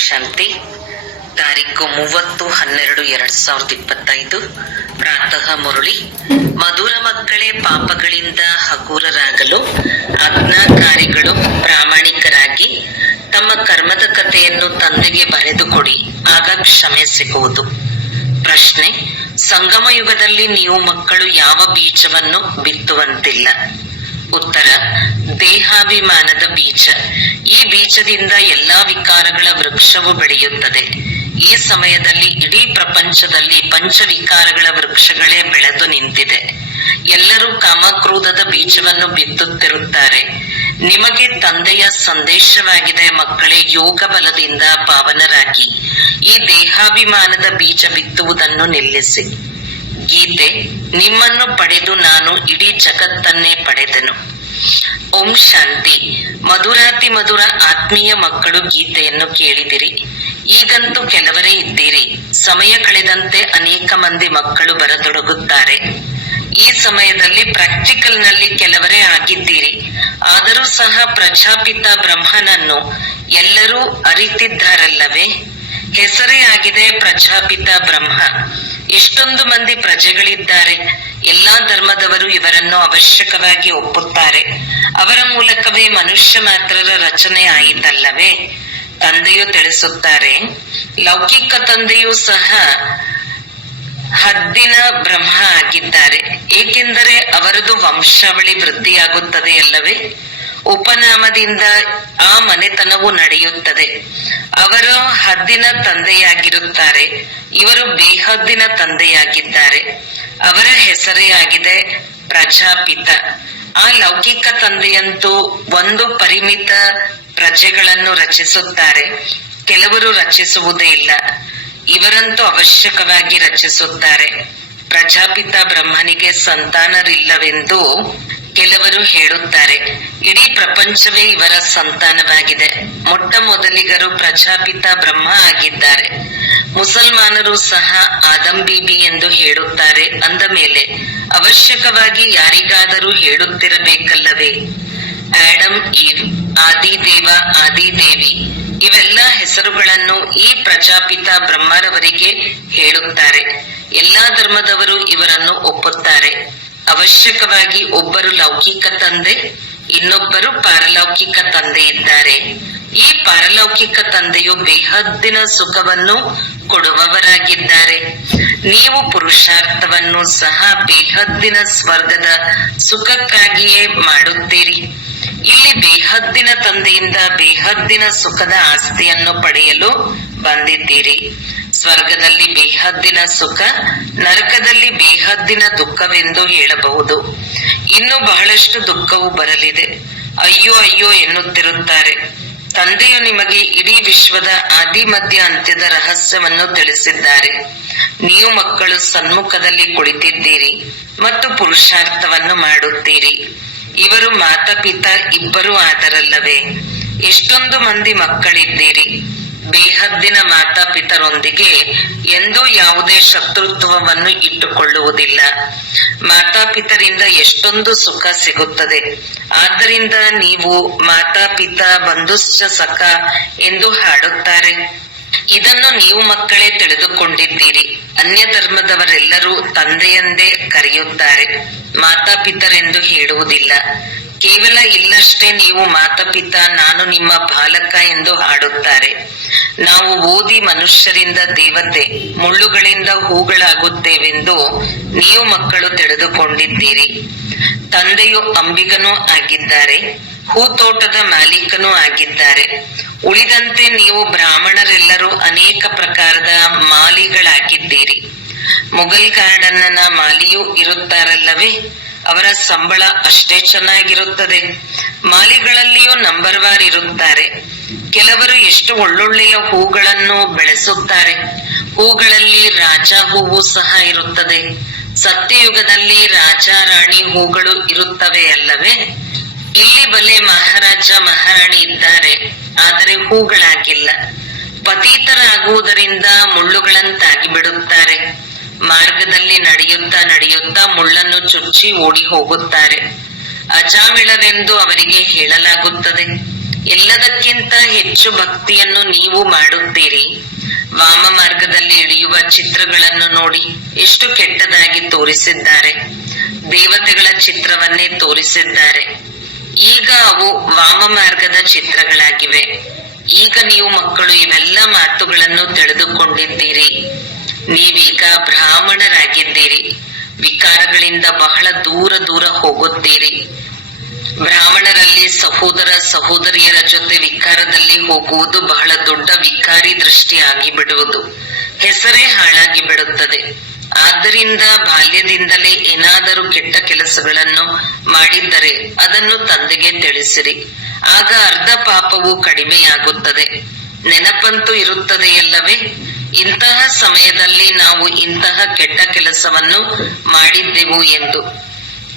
ಶಾಂತಿ. ತಾರೀಕು 30/12/2025 ಪ್ರಾತಃ ಮುರಳಿ. ಮಧುರ ಮಕ್ಕಳೇ, ಪಾಪಗಳಿಂದ ಹಗೂರರಾಗಲು ಆಜ್ಞಾಕಾರಿಗಳು ಪ್ರಾಮಾಣಿಕರಾಗಿ ತಮ್ಮ ಕರ್ಮದ ಕಥೆಯನ್ನು ತಂದೆಗೆ ಬರೆದುಕೊಡಿ, ಆಗ ಕ್ಷಮೆ ಸಿಗುವುದು. ಪ್ರಶ್ನೆ: ಸಂಗಮ ಯುಗದಲ್ಲಿ ನೀವು ಮಕ್ಕಳು ಯಾವ ಬೀಜವನ್ನು ಬಿತ್ತುವಂತಿಲ್ಲ. ಉತ್ತರ: ದೇಹಾಭಿಮಾನದ ಬೀಜ. ಈ ಬೀಜದಿಂದ ಎಲ್ಲಾ ವಿಕಾರಗಳ ವೃಕ್ಷವು ಬೆಳೆಯುತ್ತದೆ. ಈ ಸಮಯದಲ್ಲಿ ಇಡೀ ಪ್ರಪಂಚದಲ್ಲಿ ಪಂಚವಿಕಾರಗಳ ವೃಕ್ಷಗಳೇ ಬೆಳೆದು ನಿಂತಿದೆ. ಎಲ್ಲರೂ ಕಾಮಕ್ರೋಧದ ಬೀಜವನ್ನು ಬಿತ್ತುತ್ತಿರುತ್ತಾರೆ. ನಿಮಗೆ ತಂದೆಯ ಸಂದೇಶವಾಗಿದೆ, ಮಕ್ಕಳೇ, ಯೋಗ ಬಲದಿಂದ ಪಾವನರಾಗಿ ಈ ದೇಹಾಭಿಮಾನದ ಬೀಜ ಬಿತ್ತುವುದನ್ನು ನಿಲ್ಲಿಸಿ. ಗೀತೆ: ನಿಮ್ಮನ್ನು ಪಡೆದು ನಾನು ಇಡೀ ಜಗತ್ತನ್ನೇ ಪಡೆದೆನು. ಓಂ ಶಾಂತಿ. ಮಧುರಾತಿ ಮಧುರ ಆತ್ಮೀಯ ಮಕ್ಕಳು, ಗೀತೆಯನ್ನು ಕೇಳಿದಿರಿ. ಈಗಂತೂ ಕೆಲವರೇ ಇದ್ದೀರಿ. ಸಮಯ ಕಳೆದಂತೆ ಅನೇಕ ಮಂದಿ ಮಕ್ಕಳು ಬರತೊಡಗುತ್ತಾರೆ. ಈ ಸಮಯದಲ್ಲಿ ಪ್ರಾಕ್ಟಿಕಲ್ ನಲ್ಲಿ ಕೆಲವರೇ ಆಗಿದ್ದೀರಿ. ಆದರೂ ಸಹ ಪ್ರಜಾಪಿತ ಬ್ರಹ್ಮನನ್ನು ಎಲ್ಲರೂ ಅರಿತಿದ್ದಾರಲ್ಲವೇ? ಹೆಸರೇ ಆಗಿದೆ ಪ್ರಜಾಪಿತ ಬ್ರಹ್ಮ. ಎಷ್ಟೊಂದು ಮಂದಿ ಪ್ರಜೆಗಳಿದ್ದಾರೆ. ಎಲ್ಲಾ ಧರ್ಮದವರು ಇವರನ್ನು ಅವಶ್ಯಕವಾಗಿ ಒಪ್ಪುತ್ತಾರೆ. ಅವರ ಮೂಲಕವೇ ಮನುಷ್ಯ ಮಾತ್ರರ ರಚನೆ ಆಯಿತಲ್ಲವೇ? ತಂದೆಯು ತಿಳಿಸುತ್ತಾರೆ, ಲೌಕಿಕ ತಂದೆಯೂ ಸಹ ಹದ್ದಿನ ಬ್ರಹ್ಮ ಆಗಿದ್ದಾರೆ. ಏಕೆಂದರೆ ಅವರದು ವಂಶಾವಳಿ ವೃದ್ಧಿಯಾಗುತ್ತದೆ ಅಲ್ಲವೇ? ಉಪನಾಮದಿಂದ ಆ ಮನೆತನವು ನಡೆಯುತ್ತದೆ. ಅವರು ಹದ್ದಿನ ತಂದೆಯಾಗಿರುತ್ತಾರೆ, ಇವರು ಬೇಹದ್ದಿನ ತಂದೆಯಾಗಿದ್ದಾರೆ. ಅವರ ಹೆಸರೇ ಆಗಿದೆ ಪ್ರಜಾಪಿತ. ಆ ಲೌಕಿಕ ತಂದೆಯಂತೂ ಒಂದು ಪರಿಮಿತ ಪ್ರಜೆಗಳನ್ನು ರಚಿಸುತ್ತಾರೆ, ಕೆಲವರು ರಚಿಸುವುದೇ ಇಲ್ಲ. ಇವರಂತೂ ಅವಶ್ಯಕವಾಗಿ ರಚಿಸುತ್ತಾರೆ. ಪ್ರಜಾಪಿತ ಬ್ರಹ್ಮನಿಗೆ ಸಂತಾನರಿಲ್ಲವೆಂದು ಕೆಲವರು ಹೇಳುತ್ತಾರೆ. ಇಡೀ ಪ್ರಪಂಚವೇ ಇವರ ಸಂತಾನವಾಗಿದೆ. ಮೊಟ್ಟ ಮೊದಲಿಗರು ಪ್ರಜಾಪಿತ ಬ್ರಹ್ಮ ಆಗಿದ್ದಾರೆ. ಮುಸಲ್ಮಾನರು ಸಹ ಆದಂ ಬೀಬಿ ಎಂದು ಹೇಳುತ್ತಾರೆ. ಅಂದ ಮೇಲೆ ಅವಶ್ಯಕವಾಗಿ ಯಾರಿಗಾದರೂ ಹೇಳುತ್ತಿರಬೇಕಲ್ಲವೇ? ಆಡಮ್, ಈವ್, ಆದಿದೇವ, ಆದಿದೇವಿ ಇವೆಲ್ಲ ಹೆಸರುಗಳನ್ನು ಈ ಪ್ರಜಾಪಿತ ಬ್ರಹ್ಮರವರಿಗೆ ಹೇಳುತ್ತಾರೆ. ಎಲ್ಲಾ ಧರ್ಮದವರು ಇವರನ್ನು ಒಪ್ಪುತ್ತಾರೆ. ಅವಶ್ಯಕವಾಗಿ ಒಬ್ಬರು ಲೌಕಿಕ ತಂದೆ, ಇನ್ನೊಬ್ಬರು ಪಾರಲೌಕಿಕ ತಂದೆ ಇದ್ದಾರೆ. ಈ ಪಾರಲೌಕಿಕ ತಂದೆಯು ಬೇಹದ್ದಿನ ಸುಖವನ್ನು ಕೊಡುವವರಾಗಿದ್ದಾರೆ. ನೀವು ಪುರುಷಾರ್ಥವನ್ನು ಸಹ ಬೇಹದ್ದಿನ ಸ್ವರ್ಗದ ಸುಖಕ್ಕಾಗಿಯೇ ಮಾಡುತ್ತೀರಿ. ಇಲ್ಲಿ ಬೇಹದ್ದಿನ ತಂದೆಯಿಂದ ಬೇಹದ್ದಿನ ಸುಖದ ಆಸ್ತಿಯನ್ನು ಪಡೆಯಲು ಬಂದಿದ್ದೀರಿ. ಸ್ವರ್ಗದಲ್ಲಿ ಬೇಹದ್ದಿನ ಸುಖ, ನರಕದಲ್ಲಿ ಬೇಹದ್ದಿನ ದುಃಖವೆಂದು ಹೇಳಬಹುದು. ಇನ್ನು ಬಹಳಷ್ಟು ದುಃಖವು ಬರಲಿದೆ. ಅಯ್ಯೋ ಅಯ್ಯೋ ಎನ್ನುತ್ತಿರುತ್ತಾರೆ. ತಂದೆಯು ನಿಮಗೆ ಇಡೀ ವಿಶ್ವದ ಆದಿ ಮಧ್ಯ ಅಂತ್ಯದ ರಹಸ್ಯವನ್ನು ತಿಳಿಸಿದ್ದಾರೆ. ನೀವು ಮಕ್ಕಳು ಸನ್ಮುಖದಲ್ಲಿ ಕುಳಿತಿದ್ದೀರಿ ಮತ್ತು ಪುರುಷಾರ್ಥವನ್ನು ಮಾಡುತ್ತೀರಿ. ಇವರು ಮಾತಾಪಿತ ಇಬ್ಬರೂ ಆದರಲ್ಲವೇ? ಎಷ್ಟೊಂದು ಮಂದಿ ಮಕ್ಕಳಿದ್ದೀರಿ. ಬೇಹದ್ದಿನ ಮಾತಾಪಿತರೊಂದಿಗೆ ಎಂದೂ ಯಾವುದೇ ಶತ್ರುತ್ವವನ್ನು ಇಟ್ಟುಕೊಳ್ಳುವುದಿಲ್ಲ. ಮಾತಾಪಿತರಿಂದ ಎಷ್ಟೊಂದು ಸುಖ ಸಿಗುತ್ತದೆ. ಆದ್ದರಿಂದ ನೀವು ಮಾತಾಪಿತ ಬಂಧುಶ್ಚ ಸಖ ಎಂದು ಹಾಡುತ್ತಾರೆ. ಇದನ್ನು ನೀವು ಮಕ್ಕಳೇ ತಿಳಿದುಕೊಂಡಿದ್ದೀರಿ. ಅನ್ಯ ಧರ್ಮದವರೆಲ್ಲರೂ ತಂದೆಯೆಂದೇ ಕರೆಯುತ್ತಾರೆ, ಮಾತಾಪಿತರೆಂದು ಹೇಳುವುದಿಲ್ಲ. ಕೇವಲ ಇಲ್ಲಷ್ಟೇ ನೀವು ಮಾತಾಪಿತ, ನಾನು ನಿಮ್ಮ ಬಾಲಕ ಎಂದು ಹಾಡುತ್ತಾರೆ. ನಾವು ಓದಿ ಮನುಷ್ಯರಿಂದ ದೇವತೆ, ಮುಳ್ಳುಗಳಿಂದ ಹೂಗಳಾಗುತ್ತೇವೆಂದು ನೀವು ಮಕ್ಕಳು ತಿಳಿದುಕೊಂಡಿದ್ದೀರಿ. ತಂದೆಯು ಅಂಬಿಗನೂ ಆಗಿದ್ದಾರೆ, ಹೂತೋಟದ ಮಾಲೀಕನೂ ಆಗಿದ್ದಾರೆ. ಉಳಿದಂತೆ ನೀವು ಬ್ರಾಹ್ಮಣರೆಲ್ಲರೂ ಅನೇಕ ಪ್ರಕಾರದ ಮಾಲಿಗಳಾಗಿದ್ದೀರಿ. ಮುಘಲ್ ಗಾರ್ಡನ್ನ ಮಾಲಿಯೂ ಇರುತ್ತಾರಲ್ಲವೇ? ಅವರ ಸಂಬಳ ಅಷ್ಟೇ ಚೆನ್ನಾಗಿರುತ್ತದೆ. ಮಾಲಿಗಳಲ್ಲಿಯೂ ನಂಬರ್ ವಾರ್ ಇರುತ್ತಾರೆ. ಕೆಲವರು ಎಷ್ಟು ಒಳ್ಳೊಳ್ಳೆಯ ಹೂಗಳನ್ನು ಬೆಳೆಸುತ್ತಾರೆ. ಹೂಗಳಲ್ಲಿ ರಾಜ ಹೂವು ಸಹ ಇರುತ್ತದೆ. ಸತ್ಯಯುಗದಲ್ಲಿ ರಾಜ ರಾಣಿ ಹೂಗಳು ಇರುತ್ತವೆ ಅಲ್ಲವೇ? ಇಲ್ಲಿ ಬಲೆ ಮಹಾರಾಜ ಮಹಾರಾಣಿ ಇದ್ದಾರೆ, ಆದರೆ ಹೂಗಳಾಗಿಲ್ಲ. ಪತೀತರಾಗುವುದರಿಂದ ಮುಳ್ಳುಗಳಂತಾಗಿ ಬಿಡುತ್ತಾರೆ. ಮಾರ್ಗದಲ್ಲಿ ನಡೆಯುತ್ತಾ ನಡೆಯುತ್ತಾ ಮುಳ್ಳನ್ನು ಚುಚ್ಚಿ ಓಡಿ ಹೋಗುತ್ತಾರೆ. ಅಜಾಮಿಳರೆಂದು ಅವರಿಗೆ ಹೇಳಲಾಗುತ್ತದೆ. ಎಲ್ಲದಕ್ಕಿಂತ ಹೆಚ್ಚು ಭಕ್ತಿಯನ್ನು ನೀವು ಮಾಡುತ್ತೀರಿ. ವಾಮ ಮಾರ್ಗದಲ್ಲಿ ಇಳಿಯುವ ಚಿತ್ರಗಳನ್ನು ನೋಡಿ ಎಷ್ಟು ಕೆಟ್ಟದಾಗಿ ತೋರಿಸಿದ್ದಾರೆ. ದೇವತೆಗಳ ಚಿತ್ರವನ್ನೇ ತೋರಿಸಿದ್ದಾರೆ. ಈಗ ಅವು ವಾಮ ಮಾರ್ಗದ ಚಿತ್ರಗಳಾಗಿವೆ. ಈಗ ನೀವು ಮಕ್ಕಳು ಇವೆಲ್ಲ ಮಾತುಗಳನ್ನು ತಿಳಿದುಕೊಂಡಿದ್ದೀರಿ. ನೀವೀಗ ಬ್ರಾಹ್ಮಣರಾಗಿದ್ದೀರಿ. ವಿಕಾರಗಳಿಂದ ಬಹಳ ದೂರ ದೂರ ಹೋಗುತ್ತೀರಿ. ಬ್ರಾಹ್ಮಣರಲ್ಲಿ ಸಹೋದರ ಸಹೋದರಿಯರ ಜೊತೆ ವಿಕಾರದಲ್ಲಿ ಹೋಗುವುದು ಬಹಳ ದೊಡ್ಡ ವಿಕಾರಿ ದೃಷ್ಟಿ ಆಗಿಬಿಡುವುದು. ಹೆಸರೇ ಹಾಳಾಗಿ ಬಿಡುತ್ತದೆ. ಆದ್ದರಿಂದ ಬಾಲ್ಯದಿಂದಲೇ ಏನಾದರೂ ಕೆಟ್ಟ ಕೆಲಸಗಳನ್ನು ಮಾಡಿದ್ದರೆ ಅದನ್ನು ತಂದೆಗೆ ತಿಳಿಸಿರಿ. ಆಗ ಅರ್ಧ ಪಾಪವು ಕಡಿಮೆಯಾಗುತ್ತದೆ. ನೆನಪಂತೂ ಇರುತ್ತದೆಯಲ್ಲವೇ, ಇಂತಹ ಸಮಯದಲ್ಲಿ ನಾವು ಇಂತಹ ಕೆಟ್ಟ ಕೆಲಸವನ್ನು ಮಾಡಿದ್ದೆವು ಎಂದು.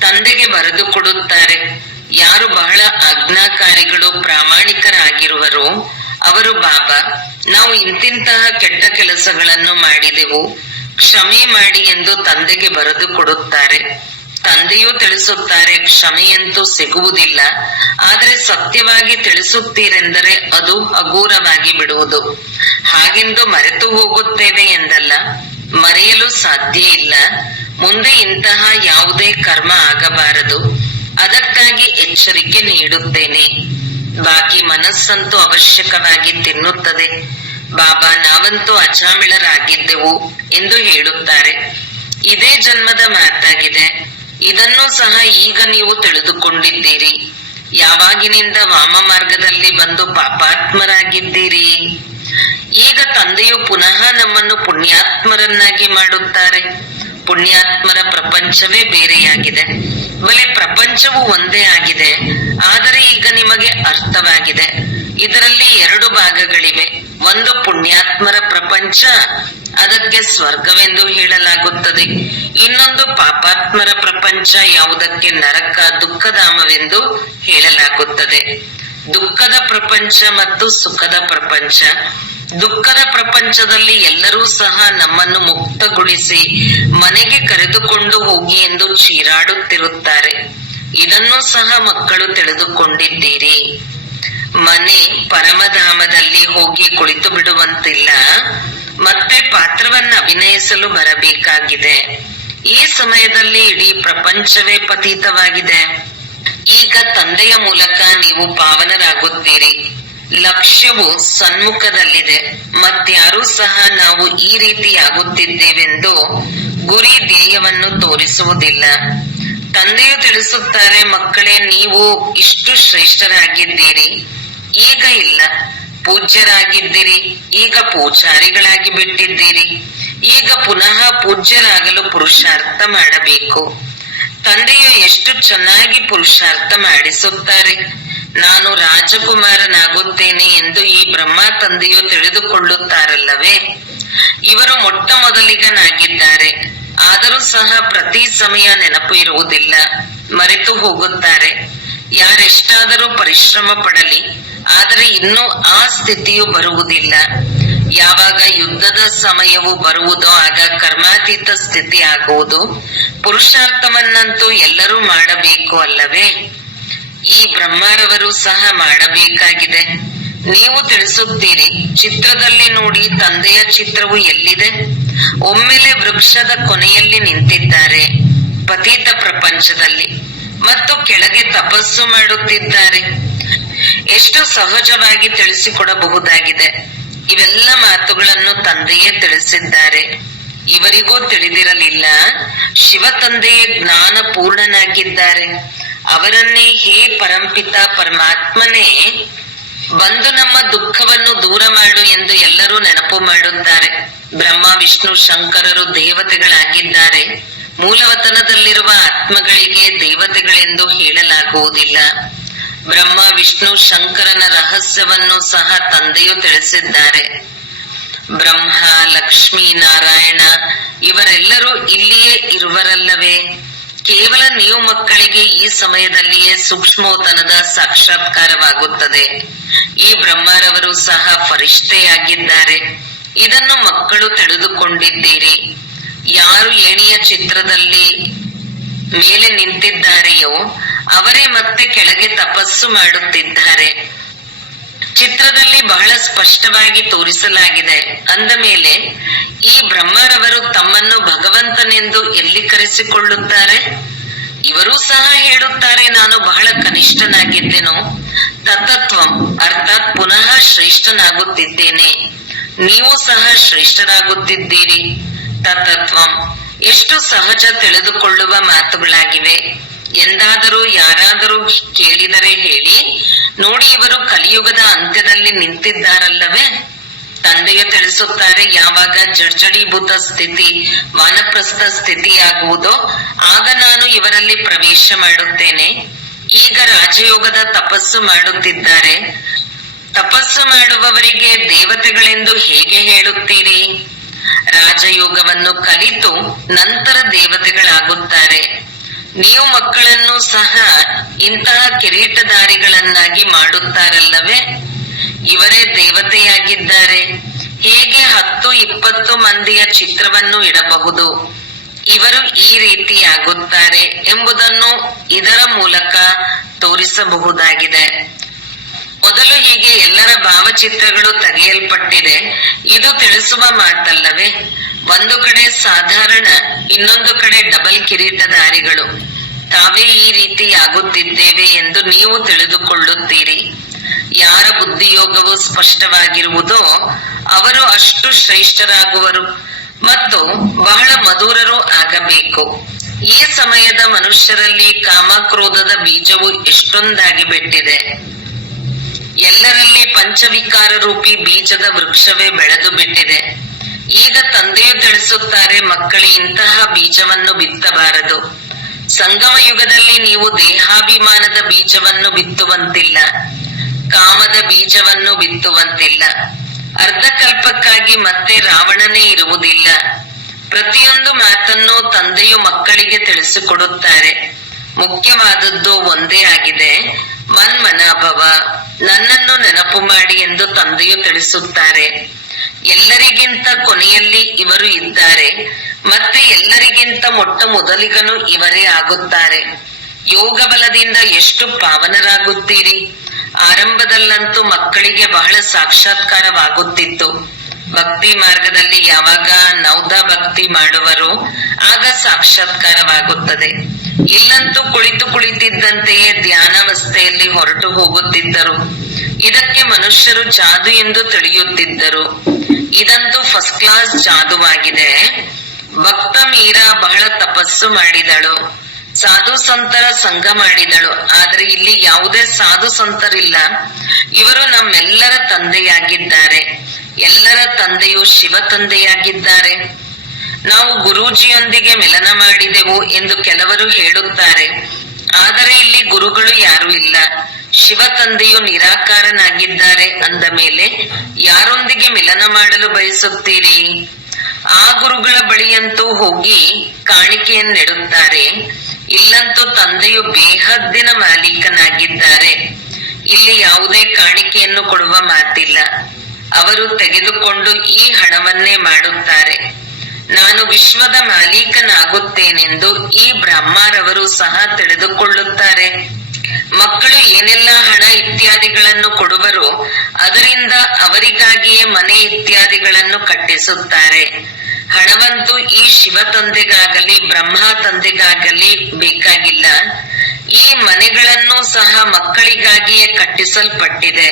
ತಂದೆಗೆ ಬರೆದು ಕೊಡುತ್ತಾರೆ. ಯಾರು ಬಹಳ ಆಜ್ಞಾಕಾರಿಗಳು ಪ್ರಾಮಾಣಿಕರಾಗಿರುವರೋ ಅವರು ಬಾಬಾ, ನಾವು ಇಂತಿಂತಹ ಕೆಟ್ಟ ಕೆಲಸಗಳನ್ನು ಮಾಡಿದೆವು, ಕ್ಷಮೆ ಮಾಡಿ ಎಂದು ತಂದೆಗೆ ಬರೆದು ಕೊಡುತ್ತಾರೆ. ತಂದೆಯೂ ತಿಳಿಸುತ್ತಾರೆ, ಕ್ಷಮೆಯಂತೂ ಸಿಗುವುದಿಲ್ಲ. ಆದರೆ ಸತ್ಯವಾಗಿ ತಿಳಿಸುತ್ತೀರೆಂದರೆ ಅದು ಹಗೂರವಾಗಿ ಬಿಡುವುದು. ಹಾಗೆಂದು ಮರೆತು ಹೋಗುತ್ತೇವೆ ಎಂದಲ್ಲ, ಮರೆಯಲು ಸಾಧ್ಯ ಇಲ್ಲ. ಮುಂದೆ ಇಂತಹ ಯಾವುದೇ ಕರ್ಮ ಆಗಬಾರದು. ಅದಕ್ಕಾಗಿ ಎಚ್ಚರಿಕೆ ನೀಡುತ್ತೇನೆ. ಬಾಕಿ ಮನಸ್ಸಂತೂ ಅವಶ್ಯಕವಾಗಿ ತಿನ್ನುತ್ತದೆ. ಬಾಬಾ, ನಾವಂತೂ ಅಜಾಮಿಳರಾಗಿದ್ದೆವು ಎಂದು ಹೇಳುತ್ತಾರೆ. ಇದೇ ಜನ್ಮದ ಮಾತಾಗಿದೆ. ಇದನ್ನೂ ಸಹ ಈಗ ನೀವು ತಿಳಿದುಕೊಂಡಿದ್ದೀರಿ. ಯಾವಾಗಿನಿಂದ ವಾಮ ಮಾರ್ಗದಲ್ಲಿ ಬಂದು ಪಾಪಾತ್ಮರಾಗಿದ್ದೀರಿ. ಈಗ ತಂದೆಯು ಪುನಃ ನಮ್ಮನ್ನು ಪುಣ್ಯಾತ್ಮರನ್ನಾಗಿ ಮಾಡುತ್ತಾರೆ. ಪುಣ್ಯಾತ್ಮರ ಪ್ರಪಂಚವೇ ಬೇರೆಯಾಗಿದೆ. ಬಲೆ ಪ್ರಪಂಚವು ಒಂದೇ ಆಗಿದೆ. ಆದರೆ ಈಗ ನಿಮಗೆ ಅರ್ಥವಾಗಿದೆ. ಇದರಲ್ಲಿ ಎರಡು ಭಾಗಗಳಿವೆ. ಒಂದು ಪುಣ್ಯಾತ್ಮರ ಪ್ರಪಂಚ, ಅದಕ್ಕೆ ಸ್ವರ್ಗವೆಂದು ಹೇಳಲಾಗುತ್ತದೆ. ಇನ್ನೊಂದು ಪಾಪಾತ್ಮರ ಪ್ರಪಂಚ, ಯಾವುದಕ್ಕೆ ನರಕ ದುಃಖಧಾಮವೆಂದು ಹೇಳಲಾಗುತ್ತದೆ. ದುಃಖದ ಪ್ರಪಂಚ ಮತ್ತು ಸುಖದ ಪ್ರಪಂಚ. ದುಃಖದ ಪ್ರಪಂಚದಲ್ಲಿ ಎಲ್ಲರೂ ಸಹ ನಮ್ಮನ್ನು ಮುಕ್ತಗೊಳಿಸಿ ಮನೆಗೆ ಕರೆದುಕೊಂಡು ಹೋಗಿ ಎಂದು ಚೀರಾಡುತ್ತಿರುತ್ತಾರೆ. ಇದನ್ನು ಸಹ ಮಕ್ಕಳು ತಿಳಿದುಕೊಂಡಿದ್ದೀರಿ. ಮನೆ ಪರಮಧಾಮದಲ್ಲಿ ಹೋಗಿ ಕುಳಿತು ಬಿಡುವಂತಿಲ್ಲ. ಮತ್ತೆ ಪಾತ್ರವನ್ನು ಅಭಿನಯಿಸಲು ಬರಬೇಕಾಗಿದೆ. ಈ ಸಮಯದಲ್ಲಿ ಇಡೀ ಪ್ರಪಂಚವೇ ಪತಿತವಾಗಿದೆ. ಈಗ ತಂದೆಯ ಮೂಲಕ ನೀವು ಪಾವನರಾಗುತ್ತೀರಿ. ಲಕ್ಷ್ಯವು ಸನ್ಮುಖದಲ್ಲಿದೆ. ಮತ್ಯಾರೂ ಸಹ ನಾವು ಈ ರೀತಿ ಆಗುತ್ತಿದ್ದೇವೆಂದು ಗುರಿ ಧ್ಯೇಯವನ್ನು ತೋರಿಸುವುದಿಲ್ಲ. ತಂದೆಯು ತಿಳಿಸುತ್ತಾರೆ, ಮಕ್ಕಳೇ, ನೀವು ಇಷ್ಟು ಶ್ರೇಷ್ಠರಾಗಿದ್ದೀರಿ. ಈಗ ಇಲ್ಲ. ಪೂಜ್ಯರಾಗಿದ್ದೀರಿ, ಈಗ ಪೂಜಾರಿಗಳಾಗಿ ಬಿಟ್ಟಿದ್ದೀರಿ. ಈಗ ಪುನಃ ಪೂಜ್ಯರಾಗಲು ಪುರುಷಾರ್ಥ ಮಾಡಬೇಕು. ತಂದೆಯು ಎಷ್ಟು ಚೆನ್ನಾಗಿ ಪುರುಷಾರ್ಥ ಮಾಡಿಸುತ್ತಾರೆ. ನಾನು ರಾಜಕುಮಾರನಾಗುತ್ತೇನೆ ಎಂದು ಈ ಬ್ರಹ್ಮ ತಂದೆಯು ತಿಳಿದುಕೊಳ್ಳುತ್ತಾರಲ್ಲವೇ. ಇವರು ಮೊಟ್ಟ ಮೊದಲಿಗನಾಗಿದ್ದಾರೆ. ಆದರೂ ಸಹ ಪ್ರತಿ ಸಮಯ ನೆನಪು ಇರುವುದಿಲ್ಲ, ಮರೆತು ಹೋಗುತ್ತಾರೆ. ಯಾರೆಷ್ಟಾದರೂ ಪರಿಶ್ರಮ ಪಡಲಿ, ಆದರೆ ಇನ್ನೂ ಆ ಸ್ಥಿತಿಯು ಬರುವುದಿಲ್ಲ. ಯಾವಾಗ ಯುದ್ಧದ ಸಮಯವು ಬರುವುದೋ ಆಗ ಕರ್ಮಾತೀತ ಸ್ಥಿತಿ ಆಗುವುದು. ಪುರುಷಾರ್ಥವನ್ನಂತೂ ಎಲ್ಲರೂ ಮಾಡಬೇಕು ಅಲ್ಲವೇ. ಈ ಬ್ರಹ್ಮರವರು ಸಹ ಮಾಡಬೇಕಾಗಿದೆ. ನೀವು ತಿಳಿಸುತ್ತೀರಿ, ಚಿತ್ರದಲ್ಲಿ ನೋಡಿ, ತಂದೆಯ ಚಿತ್ರವು ಎಲ್ಲಿದೆ? ಒಮ್ಮೆಲೆ ವೃಕ್ಷದ ಕೊನೆಯಲ್ಲಿ ನಿಂತಿದ್ದಾರೆ, ಪತಿತ ಪ್ರಪಂಚದಲ್ಲಿ, ಮತ್ತು ಕೆಳಗೆ ತಪಸ್ಸು ಮಾಡುತ್ತಿದ್ದಾರೆ. ಎಷ್ಟು ಸಹಜವಾಗಿ ತಿಳಿಸಿಕೊಡಬಹುದಾಗಿದೆ. ಇವೆಲ್ಲ ಮಾತುಗಳನ್ನು ತಂದೆಯೇ ತಿಳಿಸಿದ್ದಾರೆ. ಇವರಿಗೂ ತಿಳಿದಿರಲಿಲ್ಲ. ಶಿವ ತಂದೆಯೇ ಜ್ಞಾನ ಪೂರ್ಣನಾಗಿದ್ದಾರೆ. ಅವರನ್ನೇ, ಹೇ ಪರಂಪಿತ ಪರಮಾತ್ಮನೇ, ಬಂದು ನಮ್ಮ ದುಃಖವನ್ನು ದೂರ ಮಾಡು ಎಂದು ಎಲ್ಲರೂ ನೆನಪು ಮಾಡುತ್ತಾರೆ. ಬ್ರಹ್ಮ ವಿಷ್ಣು ಶಂಕರರು ದೇವತೆಗಳಾಗಿದ್ದಾರೆ. ಮೂಲವತನದಲ್ಲಿರುವ ಆತ್ಮಗಳಿಗೆ ದೇವತೆಗಳೆಂದು ಹೇಳಲಾಗುವುದಿಲ್ಲ. ಬ್ರಹ್ಮ ವಿಷ್ಣು ಶಂಕರನ ರಹಸ್ಯವನ್ನು ಸಹ ತಂದೆಯು ತಿಳಿಸಿದ್ದಾರೆ. ಬ್ರಹ್ಮ ಲಕ್ಷ್ಮೀ ನಾರಾಯಣ ಇವರೆಲ್ಲರೂ ಇಲ್ಲಿಯೇ ಇರುವರಲ್ಲವೇ. ಕೇವಲ ನೀವು ಮಕ್ಕಳಿಗೆ ಈ ಸಮಯದಲ್ಲಿಯೇ ಸೂಕ್ಷ್ಮೋತನದ ಸಾಕ್ಷಾತ್ಕಾರವಾಗುತ್ತದೆ. ಈ ಬ್ರಹ್ಮರವರು ಸಹ ಫರಿಷ್ಠೆಯಾಗಿದ್ದಾರೆ. ಇದನ್ನು ಮಕ್ಕಳು ತಿಳಿದುಕೊಂಡಿದ್ದೀರಿ. ಯಾರು ಏಣಿಯ ಚಿತ್ರದಲ್ಲಿ ಮೇಲೆ ನಿಂತಿದ್ದಾರೆಯೋ ಅವರೇ ಮತ್ತೆ ಕೆಳಗೆ ತಪಸ್ಸು ಮಾಡುತ್ತಿದ್ದಾರೆ. ಚಿತ್ರದಲ್ಲಿ ಬಹಳ ಸ್ಪಷ್ಟವಾಗಿ ತೋರಿಸಲಾಗಿದೆ. ಅಂದ ಮೇಲೆ ಈ ಬ್ರಹ್ಮರವರು ತಮ್ಮನ್ನು ಭಗವಂತನೆಂದು ಎಲ್ಲಿ ಕರೆಸಿಕೊಳ್ಳುತ್ತಾರೆ? ಇವರೂ ಸಹ ಹೇಳುತ್ತಾರೆ, ನಾನು ಬಹಳ ಕನಿಷ್ಠನಾಗಿದ್ದೆನು, ತತತ್ವಂ ಅರ್ಥಾತ್ ಪುನಃ ಶ್ರೇಷ್ಠನಾಗುತ್ತಿದ್ದೇನೆ. ನೀವು ಸಹ ಶ್ರೇಷ್ಠರಾಗುತ್ತಿದ್ದೀರಿ. ತತತ್ವಂ ಎಷ್ಟು ಸಹಜ ತಿಳಿದುಕೊಳ್ಳುವ ಮಾತುಗಳಾಗಿವೆ. ಎಂದಾದರೂ ಯಾರಾದರೂ ಕೇಳಿದರೆ ಹೇಳಿ ನೋಡಿ, ಇವರು ಕಲಿಯುಗದ ಅಂತ್ಯದಲ್ಲಿ ನಿಂತಿದ್ದಾರಲ್ಲವೇ? ತಂದೆಯು ತಿಳಿಸುತ್ತಾರೆ, ಯಾವಾಗ ಜರ್ಜಡೀಭೂತ ಸ್ಥಿತಿ ವಾನಪ್ರಸ್ಥ ಸ್ಥಿತಿಯಾಗುವುದೋ ಆಗ ನಾನು ಇವರಲ್ಲಿ ಪ್ರವೇಶ ಮಾಡುತ್ತೇನೆ. ಈಗ ರಾಜಯೋಗದ ತಪಸ್ಸು ಮಾಡುತ್ತಿದ್ದಾರೆ. ತಪಸ್ಸು ಮಾಡುವವರಿಗೆ ದೇವತೆಗಳೆಂದು ಹೇಗೆ ಹೇಳುತ್ತೀರಿ? ರಾಜಯೋಗವನ್ನು ಕಲಿತು ನಂತರ ದೇವತೆಗಳಾಗುತ್ತಾರೆ. ನೀವು ಮಕ್ಕಳನ್ನು ಸಹ ಇಂತಹ ಕಿರೀಟಧಾರಿಗಳನ್ನಾಗಿ ಮಾಡುತ್ತಾರಲ್ಲವೇ? ಇವರೇ ದೇವತೆಯಾಗಿದ್ದಾರೆ. ಹೇಗೆ 10-20 ಮಂದಿಯ ಚಿತ್ರವನ್ನು ಇಡಬಹುದು? ಇವರು ಈ ರೀತಿಯಾಗುತ್ತಾರೆ ಎಂಬುದನ್ನು ಇದರ ಮೂಲಕ ತೋರಿಸಬಹುದಾಗಿದೆ. ಮೊದಲು ಹೀಗೆ ಎಲ್ಲರ ಭಾವಚಿತ್ರಗಳು ತೆಗೆಯಲ್ಪಟ್ಟಿದೆ. ಇದು ತಿಳಿಸುವ ಮಾತಲ್ಲವೇ? ಒಂದು ಕಡೆ ಸಾಧಾರಣ, ಇನ್ನೊಂದು ಕಡೆ ಡಬಲ್ ಕಿರೀಟಧಾರಿಗಳು. ತಾವೇ ಈ ರೀತಿಯಾಗುತ್ತಿದ್ದೇವೆ ಎಂದು ನೀವು ತಿಳಿದುಕೊಳ್ಳುತ್ತೀರಿ. ಯಾರ ಬುದ್ಧಿಯೋಗವು ಸ್ಪಷ್ಟವಾಗಿರುವುದೋ ಅವರು ಅಷ್ಟು ಶ್ರೇಷ್ಠರಾಗುವರು ಮತ್ತು ಬಹಳ ಮಧುರರು ಆಗಬೇಕು. ಈ ಸಮಯದ ಮನುಷ್ಯರಲ್ಲಿ ಕಾಮಕ್ರೋಧದ ಬೀಜವು ಎಷ್ಟೊಂದಾಗಿ ಬಿಟ್ಟಿದೆ. ಎಲ್ಲರಲ್ಲಿ ಪಂಚವಿಕಾರ ರೂಪಿ ಬೀಜದ ವೃಕ್ಷವೇ ಬೆಳೆದು ಬಿಟ್ಟಿದೆ. ಈಗ ತಂದೆಯು ತಿಳಿಸುತ್ತಾರೆ, ಮಕ್ಕಳೇ, ಇಂತಹ ಬೀಜವನ್ನು ಬಿತ್ತಬಾರದು. ಸಂಗಮ ಯುಗದಲ್ಲಿ ನೀವು ದೇಹಾಭಿಮಾನದ ಬೀಜವನ್ನು ಬಿತ್ತುವಂತಿಲ್ಲ, ಕಾಮದ ಬೀಜವನ್ನು ಬಿತ್ತುವಂತಿಲ್ಲ. ಅರ್ಧಕಲ್ಪಕ್ಕಾಗಿ ಮತ್ತೆ ರಾವಣನೇ ಇರುವುದಿಲ್ಲ. ಪ್ರತಿಯೊಂದು ಮಾತನ್ನು ತಂದೆಯು ಮಕ್ಕಳಿಗೆ ತಿಳಿಸಿಕೊಡುತ್ತಾರೆ. ಮುಖ್ಯವಾದದ್ದು ಒಂದೇ ಆಗಿದೆ, ಮನ್ಮನಾಭವ, ನನ್ನನ್ನು ನೆನಪು ಮಾಡಿ ಎಂದು ತಂದೆಯು ತಿಳಿಸುತ್ತಾರೆ. ಎಲ್ಲರಿಗಿಂತ ಕೊನೆಯಲ್ಲಿ ಇವರು ಇದ್ದಾರೆ, ಮತ್ತೆ ಎಲ್ಲರಿಗಿಂತ ಮೊಟ್ಟ ಮೊದಲಿಗನು ಇವರೇ ಆಗುತ್ತಾರೆ. ಯೋಗ ಬಲದಿಂದ ಎಷ್ಟು ಪಾವನರಾಗುತ್ತೀರಿ. ಆರಂಭದಲ್ಲಂತೂ ಮಕ್ಕಳಿಗೆ ಬಹಳ ಸಾಕ್ಷಾತ್ಕಾರವಾಗುತ್ತಿತ್ತು. ಭಕ್ತಿ ಮಾರ್ಗದಲ್ಲಿ ಯಾವಾಗ ನೌದ ಭಕ್ತಿ ಮಾಡುವರೋ ಆಗ ಸಾಕ್ಷಾತ್ಕಾರವಾಗುತ್ತದೆ. ಇಲ್ಲಂತೂ ಕುಳಿತಿದ್ದಂತೆಯೇ ಧ್ಯಾನಾವಸ್ಥೆಯಲ್ಲಿ ಹೊರಟು ಹೋಗುತ್ತಿದ್ದರು. ಇದಕ್ಕೆ ಮನುಷ್ಯರು ಜಾದು ಎಂದು ತಿಳಿಯುತ್ತಿದ್ದರು. ಇದಂತೂ ಫಸ್ಟ್ ಕ್ಲಾಸ್ ಜಾದುವಾಗಿದೆ. ಭಕ್ತ ಮೀರಾ ಬಹಳ ತಪಸ್ಸು ಮಾಡಿದಳು, ಸಾಧು ಸಂತರ ಸಂಘ ಮಾಡಿದಳು. ಆದ್ರೆ ಇಲ್ಲಿ ಯಾವುದೇ ಸಾಧು ಸಂತರಿಲ್ಲ. ಇವರು ನಮ್ಮೆಲ್ಲರ ತಂದೆಯಾಗಿದ್ದಾರೆ. ಎಲ್ಲರ ತಂದೆಯು ಶಿವ ತಂದೆಯಾಗಿದ್ದಾರೆ. ನಾವು ಗುರೂಜಿಯೊಂದಿಗೆ ಮಿಲನ ಮಾಡಿದೆವು ಎಂದು ಕೆಲವರು ಹೇಳುತ್ತಾರೆ. ಆದರೆ ಇಲ್ಲಿ ಗುರುಗಳು ಯಾರೂ ಇಲ್ಲ. ಶಿವ ತಂದೆಯು ನಿರಾಕಾರನಾಗಿದ್ದಾರೆ. ಅಂದ ಮೇಲೆ ಯಾರೊಂದಿಗೆ ಮಿಲನ ಮಾಡಲು ಬಯಸುತ್ತೀರಿ? ಆ ಗುರುಗಳ ಬಳಿಯಂತೂ ಹೋಗಿ ಕಾಣಿಕೆಯನ್ನಿಡುತ್ತಾರೆ. ಇಲ್ಲಂತೂ ತಂದೆಯು ಬೇಹದ್ದಿನ ಮಾಲೀಕನಾಗಿದ್ದಾರೆ. ಇಲ್ಲಿ ಯಾವುದೇ ಕಾಣಿಕೆಯನ್ನು ಕೊಡುವ ಮಾತಿಲ್ಲ. ಅವರು ತೆಗೆದುಕೊಂಡು ಈ ಹಣವನ್ನೇ ಮಾಡುತ್ತಾರೆ. ನಾನು ವಿಶ್ವದ ಮಾಲೀಕನಾಗುತ್ತೇನೆಂದು ಈ ಬ್ರಹ್ಮರವರು ಸಹ ತಿಳಿದುಕೊಳ್ಳುತ್ತಾರೆ. ಮಕ್ಕಳು ಏನೆಲ್ಲ ಹಣ ಇತ್ಯಾದಿಗಳನ್ನು ಕೊಡುವರೋ ಅದರಿಂದ ಅವರಿಗಾಗಿಯೇ ಮನೆ ಇತ್ಯಾದಿಗಳನ್ನು ಕಟ್ಟಿಸುತ್ತಾರೆ. ಹಣವಂತೂ ಈ ಶಿವ ತಂದೆಗಾಗಲಿ ಬ್ರಹ್ಮ ತಂದೆಗಾಗಲಿ ಬೇಕಾಗಿಲ್ಲ. ಈ ಮನೆಗಳನ್ನು ಸಹ ಮಕ್ಕಳಿಗಾಗಿಯೇ ಕಟ್ಟಿಸಲ್ಪಟ್ಟಿದೆ.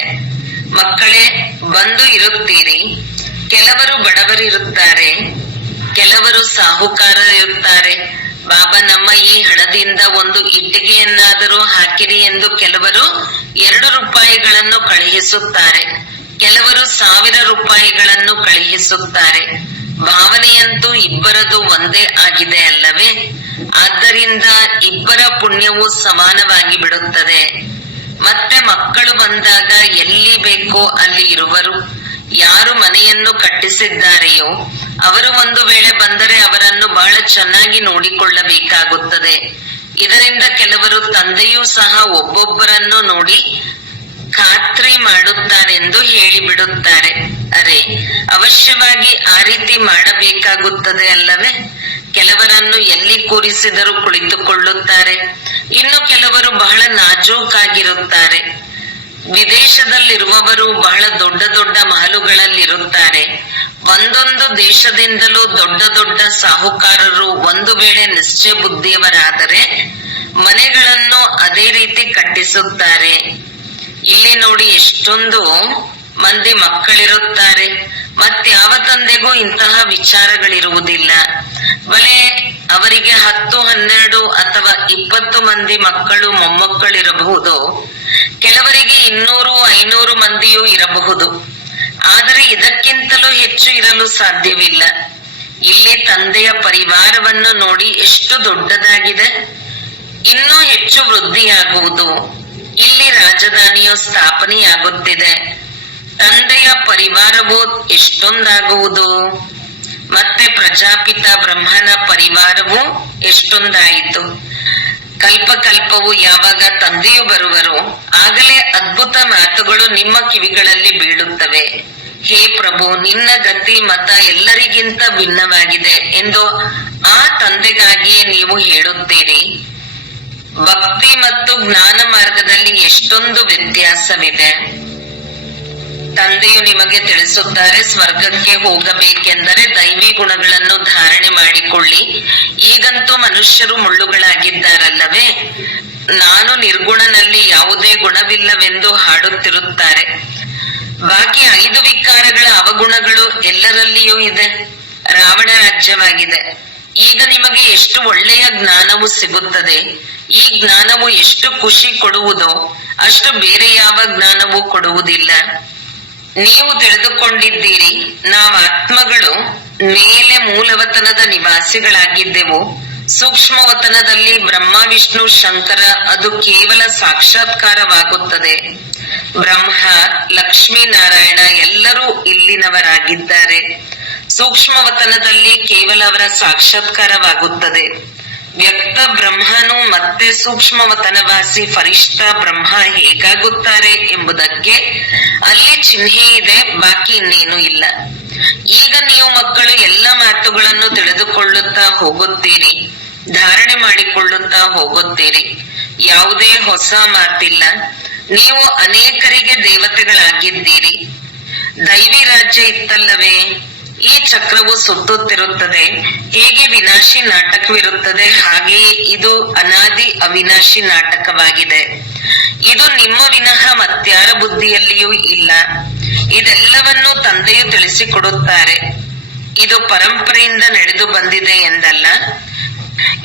ಮಕ್ಕಳೇ, ಬಂದು ಇರುತ್ತೀರಿ. ಕೆಲವರು ಬಡವರಿರುತ್ತಾರೆ, ಕೆಲವರು ಸಾಹುಕಾರರಿರುತ್ತಾರೆ. ಬಾಬಾ, ನಮ್ಮ ಈ ಹಣದಿಂದ ಒಂದು ಇಟ್ಟಿಗೆಯನ್ನಾದರೂ ಹಾಕಿರಿ ಎಂದು ಕೆಲವರು 2 ರೂಪಾಯಿಗಳನ್ನು ಕಳುಹಿಸುತ್ತಾರೆ. ಕೆಲವರು 1000 ರೂಪಾಯಿಗಳನ್ನು ಕಳುಹಿಸುತ್ತಾರೆ. ಭಾವನೆಯಂತೂ ಇಬ್ಬರದು ಒಂದೇ ಆಗಿದೆ ಅಲ್ಲವೇ? ಆದ್ದರಿಂದ ಇಬ್ಬರ ಪುಣ್ಯವು ಸಮಾನವಾಗಿ ಬಿಡುತ್ತದೆ. ಮತ್ತೆ ಮಕ್ಕಳು ಬಂದಾಗ ಎಲ್ಲಿ ಬೇಕೋ ಅಲ್ಲಿ ಇರುವರು. ಯಾರು ಮನೆಯನ್ನು ಕಟ್ಟಿಸಿದ್ದಾರೆಯೋ ಅವರು ಒಂದು ವೇಳೆ ಬಂದರೆ ಅವರನ್ನು ಬಹಳ ಚೆನ್ನಾಗಿ ನೋಡಿಕೊಳ್ಳಬೇಕಾಗುತ್ತದೆ. ಇದರಿಂದ ಕೆಲವರು ತಂದೆಯೂ ಸಹ ಒಬ್ಬೊಬ್ಬರನ್ನು ನೋಡಿ ಖಾತ್ರಿ ಮಾಡುತ್ತಾರೆಂದು ಹೇಳಿಬಿಡುತ್ತಾರೆ. ಅರೆ, ಅವಶ್ಯವಾಗಿ ಆ ರೀತಿ ಮಾಡಬೇಕಾಗುತ್ತದೆ ಅಲ್ಲವೇ? ಕೆಲವರನ್ನು ಎಲ್ಲಿ ಕೂರಿಸಿದರೂ ಕುಳಿತುಕೊಳ್ಳುತ್ತಾರೆ. ಇನ್ನು ಕೆಲವರು ಬಹಳ ನಾಜೂಕಾಗಿರುತ್ತಾರೆ. ವಿದೇಶದಲ್ಲಿರುವವರು ಬಹಳ ದೊಡ್ಡ ದೊಡ್ಡ ಮಹಲುಗಳಲ್ಲಿರುತ್ತಾರೆ. ಒಂದೊಂದು ದೇಶದಿಂದಲೂ ದೊಡ್ಡ ದೊಡ್ಡ ಸಾಹುಕಾರರು ಒಂದು ವೇಳೆ ನಿಶ್ಚಯ ಬುದ್ಧಿಯವರಾದರೆ ಮನೆಗಳನ್ನು ಅದೇ ರೀತಿ ಕಟ್ಟಿಸುತ್ತಾರೆ. ಇಲ್ಲಿ ನೋಡಿ ಎಷ್ಟೊಂದು ಮಂದಿ ಮಕ್ಕಳಿರುತ್ತಾರೆ. ಮತ್ಯಾವ ತಂದೆಗೂ ಇಂತಹ ವಿಚಾರಗಳಿರುವುದಿಲ್ಲ. ಬಲೆ ಅವರಿಗೆ 10, 12 ಅಥವಾ 20 ಮಂದಿ ಮಕ್ಕಳು ಮೊಮ್ಮಕ್ಕಳಿರಬಹುದು. ಕೆಲವರಿಗೆ 200, 500 ಮಂದಿಯೂ ಇರಬಹುದು. ಆದರೆ ಇದಕ್ಕಿಂತಲೂ ಹೆಚ್ಚು ಇರಲು ಸಾಧ್ಯವಿಲ್ಲ. ಇಲ್ಲಿ ತಂದೆಯ ಪರಿವಾರವನ್ನು ನೋಡಿ ಎಷ್ಟು ದೊಡ್ಡದಾಗಿದೆ. ಇನ್ನೂ ಹೆಚ್ಚು ವೃದ್ಧಿಯಾಗುವುದು. ಇಲ್ಲಿ ರಾಜಧಾನಿಯು ಸ್ಥಾಪನೆಯಾಗುತ್ತಿದೆ. ತಂದೆಯ ಪರಿವಾರವು ಎಷ್ಟೊಂದಾಗುವುದು. ಮತ್ತೆ ಪ್ರಜಾಪಿತ ಬ್ರಹ್ಮನ ಪರಿವಾರವು ಎಷ್ಟೊಂದಾಯಿತು. ಕಲ್ಪಕಲ್ಪವು ಯಾವಾಗ ತಂದೆಯು ಬರುವರು ಆಗಲೇ ಅದ್ಭುತ ಮಾತುಗಳು ನಿಮ್ಮ ಕಿವಿಗಳಲ್ಲಿ ಬೀಳುತ್ತವೆ. ಹೇ ಪ್ರಭು, ನಿನ್ನ ಗತಿ ಮತ ಎಲ್ಲರಿಗಿಂತ ಭಿನ್ನವಾಗಿದೆ ಎಂದು ಆ ತಂದೆಗಾಗಿಯೇ ನೀವು ಹೇಳುತ್ತೀರಿ. ಭಕ್ತಿ ಮತ್ತು ಜ್ಞಾನ ಮಾರ್ಗದಲ್ಲಿ ಎಷ್ಟೊಂದು ವ್ಯತ್ಯಾಸವಿದೆ. ತಂದೆಯು ನಿಮಗೆ ತಿಳಿಸುತ್ತಾರೆ, ಸ್ವರ್ಗಕ್ಕೆ ಹೋಗಬೇಕೆಂದರೆ ದೈವಿ ಗುಣಗಳನ್ನು ಧಾರಣೆ ಮಾಡಿಕೊಳ್ಳಿ. ಈಗಂತೂ ಮನುಷ್ಯರು ಮುಳ್ಳುಗಳಾಗಿದ್ದಾರಲ್ಲವೇ. ನಾನು ನಿರ್ಗುಣನಲ್ಲಿ ಯಾವುದೇ ಗುಣವಿಲ್ಲವೆಂದು ಹಾಡುತ್ತಿರುತ್ತಾರೆ. ಬಾಕಿ 5 ವಿಕಾರಗಳ ಅವಗುಣಗಳು ಎಲ್ಲರಲ್ಲಿಯೂ ಇದೆ. ರಾವಣ ರಾಜ್ಯವಾಗಿದೆ. ಈಗ ನಿಮಗೆ ಎಷ್ಟು ಒಳ್ಳೆಯ ಜ್ಞಾನವು ಸಿಗುತ್ತದೆ. ಈ ಜ್ಞಾನವು ಎಷ್ಟು ಖುಷಿ ಕೊಡುವುದೋ ಅಷ್ಟು ಬೇರೆ ಯಾವ ಜ್ಞಾನವೂ ಕೊಡುವುದಿಲ್ಲ. ನೀವು ತಿಳಿದುಕೊಂಡಿದ್ದೀರಿ, ನಾವು ಆತ್ಮಗಳು ಮೇಲೆ ಮೂಲವತನದ ನಿವಾಸಿಗಳಾಗಿದ್ದೆವು. ಸೂಕ್ಷ್ಮವತನದಲ್ಲಿ ಬ್ರಹ್ಮ, ವಿಷ್ಣು, ಶಂಕರ ಅದು ಕೇವಲ ಸಾಕ್ಷಾತ್ಕಾರವಾಗುತ್ತದೆ. ಬ್ರಹ್ಮ, ಲಕ್ಷ್ಮೀನಾರಾಯಣ ಎಲ್ಲರೂ ಇಲ್ಲಿನವರಾಗಿದ್ದಾರೆ. ಸೂಕ್ಷ್ಮವತನದಲ್ಲಿ ಕೇವಲ ಅವರ ಸಾಕ್ಷಾತ್ಕಾರವಾಗುತ್ತದೆ. ವ್ಯಕ್ತ ಬ್ರಹ್ಮನು ಮತ್ತೆ ಸೂಕ್ಷ್ಮವತನವಾಸಿ ಫರಿಷ್ಠ ಬ್ರಹ್ಮ ಹೇಗಾಗುತ್ತಾರೆ ಎಂಬುದಕ್ಕೆ ಅಲ್ಲಿ ಚಿಹ್ನೆ ಇದೆ, ಬಾಕಿ ಇನ್ನೇನು ಇಲ್ಲ. ಈಗ ನೀವು ಮಕ್ಕಳು ಎಲ್ಲ ಮಾತುಗಳನ್ನು ತಿಳಿದುಕೊಳ್ಳುತ್ತಾ ಹೋಗುತ್ತೀರಿ, ಧಾರಣೆ ಮಾಡಿಕೊಳ್ಳುತ್ತಾ ಹೋಗುತ್ತೀರಿ. ಯಾವುದೇ ಹೊಸ ಮಾತಿಲ್ಲ. ನೀವು ಅನೇಕರಿಗೆ ದೇವತೆಗಳಾಗಿದ್ದೀರಿ. ದೈವಿ ರಾಜ್ಯ ಇತ್ತಲ್ಲವೇ. ಈ ಚಕ್ರವು ಸುತ್ತುತ್ತಿರುತ್ತದೆ. ಹೇಗೆ ವಿನಾಶಿ ನಾಟಕವಿರುತ್ತದೆ ಹಾಗೆಯೇ ಇದು ಅನಾದಿ ಅವಿನಾಶಿ ನಾಟಕವಾಗಿದೆ. ಇದು ನಿಮ್ಮ ವಿನಃ ಮತ್ಯಾರ ಬುದ್ಧಿಯಲ್ಲಿಯೂ ಇಲ್ಲ. ಇದೆಲ್ಲವನ್ನೂ ತಂದೆಯು ತಿಳಿಸಿಕೊಡುತ್ತಾರೆ. ಇದು ಪರಂಪರೆಯಿಂದ ನಡೆದು ಬಂದಿದೆ ಎಂದಲ್ಲ.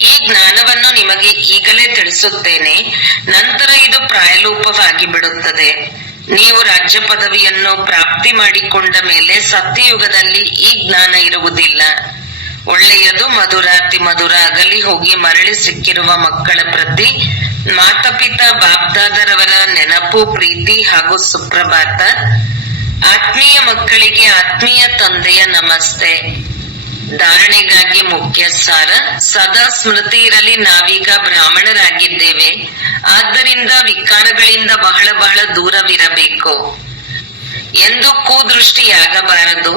ಈ ಜ್ಞಾನವನ್ನು ನಿಮಗೆ ಈಗಲೇ ತಿಳಿಸುತ್ತೇನೆ. ನಂತರ ಇದು ಪ್ರಾಯಲೋಪವಾಗಿ ಬಿಡುತ್ತದೆ. ನೀವು ರಾಜ್ಯ ಪದವಿಯನ್ನು ಪ್ರಾಪ್ತಿ ಮಾಡಿಕೊಂಡ ಮೇಲೆ ಸತ್ಯಯುಗದಲ್ಲಿ ಈ ಜ್ಞಾನ ಇರುವುದಿಲ್ಲ. ಒಳ್ಳೆಯದು ಮಧುರಾತಿ ಮಧುರ ಅಗಲಿ ಹೋಗಿ ಮರಳಿ ಸಿಕ್ಕಿರುವ ಮಕ್ಕಳ ಪ್ರತಿ ಮಾತಪಿತಾ ಬಾಬ್ದಾದರವರ ನೆನಪು, ಪ್ರೀತಿ ಹಾಗೂ ಸುಪ್ರಭಾತ. ಆತ್ಮೀಯ ಮಕ್ಕಳಿಗೆ ಆತ್ಮೀಯ ತಂದೆಯ ನಮಸ್ತೆ. ಧಾರಣೆಗಾಗಿ ಮುಖ್ಯ ಸಾರ. ಸದಾ ಸ್ಮೃತಿ ಇರಲಿ, ನಾವೀಗ ಬ್ರಾಹ್ಮಣರಾಗಿದ್ದೇವೆ. ಆದ್ದರಿಂದ ವಿಕಾರಗಳಿಂದ ಬಹಳ ಬಹಳ ದೂರವಿರಬೇಕು. ಎಂದು ಕೂದೃಷ್ಟಿಯಾಗಬಾರದು.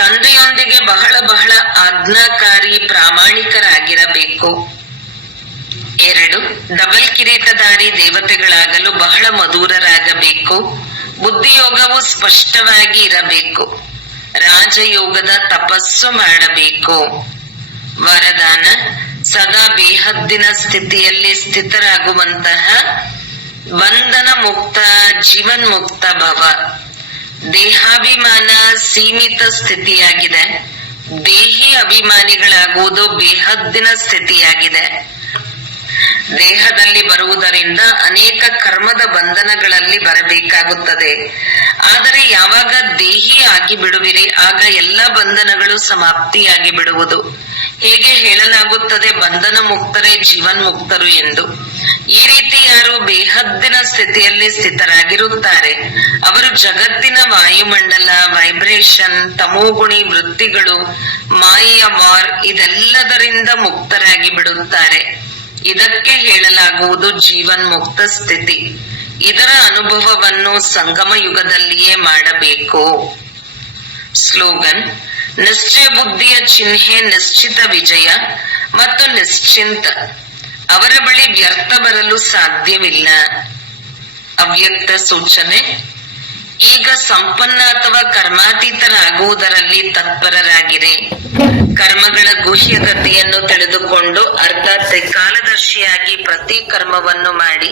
ತಂದೆಯೊಂದಿಗೆ ಬಹಳ ಬಹಳ ಆಜ್ಞಾಕಾರಿ ಪ್ರಾಮಾಣಿಕರಾಗಿರಬೇಕು. 2. ಡಬಲ್ ಕಿರೀಟಧಾರಿ ದೇವತೆಗಳಾಗಲು ಬಹಳ ಮಧುರರಾಗಬೇಕು. ಬುದ್ಧಿಯೋಗವು ಸ್ಪಷ್ಟವಾಗಿ ಇರಬೇಕು. ರಾಜಯೋಗದ ತಪಸ್ಸು ಮಾಡಬೇಕು. ವರದಾನ: ಸದಾ ಬೇಹದ್ದಿನ ಸ್ಥಿತಿಯಲ್ಲಿ ಸ್ಥಿತರಾಗುವಂತಹ ಬಂಧನ ಮುಕ್ತ, ಜೀವನ್ ಮುಕ್ತ ಭವ. ದೇಹಾಭಿಮಾನ ಸೀಮಿತ ಸ್ಥಿತಿಯಾಗಿದೆ. ದೇಹಿ ಅಭಿಮಾನಿಗಳಾಗುವುದು ಬೇಹದ್ದಿನ ಸ್ಥಿತಿಯಾಗಿದೆ. ದೇಹದಲ್ಲಿ ಬರುವುದರಿಂದ ಅನೇಕ ಕರ್ಮದ ಬಂಧನಗಳಲ್ಲಿ ಬರಬೇಕಾಗುತ್ತದೆ. ಆದರೆ ಯಾವಾಗ ದೇಹಿ ಆಗಿ ಬಿಡುವಿರಿ ಆಗ ಎಲ್ಲ ಬಂಧನಗಳು ಸಮಾಪ್ತಿಯಾಗಿ ಬಿಡುವುದು. ಹೇಗೆ ಹೇಳಲಾಗುತ್ತದೆ, ಬಂಧನ ಮುಕ್ತರೇ ಜೀವನ್ ಮುಕ್ತರು ಎಂದು. ಈ ರೀತಿ ಯಾರು ಬೇಹದ್ದಿನ ಸ್ಥಿತಿಯಲ್ಲಿ ಸ್ಥಿತರಾಗಿರುತ್ತಾರೆ ಅವರು ಜಗತ್ತಿನ ವಾಯುಮಂಡಲ, ವೈಬ್ರೇಷನ್, ತಮೋಗುಣಿ ವೃತ್ತಿಗಳು, ಮಾಯೆಯ ವಾರ್ ಇದೆಲ್ಲದರಿಂದ ಮುಕ್ತರಾಗಿ ಬಿಡುತ್ತಾರೆ. ಇದಕ್ಕೆ ಹೇಳಲಾಗುವುದು ಜೀವನ್ ಮುಕ್ತ ಸ್ಥಿತಿ. ಇದರ ಅನುಭವವನ್ನು ಸಂಗಮ ಯುಗದಲ್ಲಿಯೇ ಮಾಡಬೇಕು. ಸ್ಲೋಗನ್: ನಿಶ್ಚಯ ಬುದ್ಧಿಯ ಚಿಹ್ನೆ ನಿಶ್ಚಿತ ವಿಜಯ ಮತ್ತು ನಿಶ್ಚಿಂತ. ಅವರ ಬಳಿ ವ್ಯರ್ಥ ಬರಲು ಸಾಧ್ಯವಿಲ್ಲ. ಅವ್ಯಕ್ತ ಸೂಚನೆ. ಈಗ ಸಂಪನ್ನ ಅಥವಾ ಕರ್ಮಾತೀತರಾಗುವುದರಲ್ಲಿ ತತ್ಪರರಾಗಿರಿ. ಕರ್ಮಗಳ ಗುಹ್ಯ ಗತಿಯನ್ನು ತಿಳಿದುಕೊಂಡು ಅರ್ಥಾತ್ ತ್ರಿಕಾಲದರ್ಶಿಯಾಗಿ ಪ್ರತಿ ಕರ್ಮವನ್ನು ಮಾಡಿ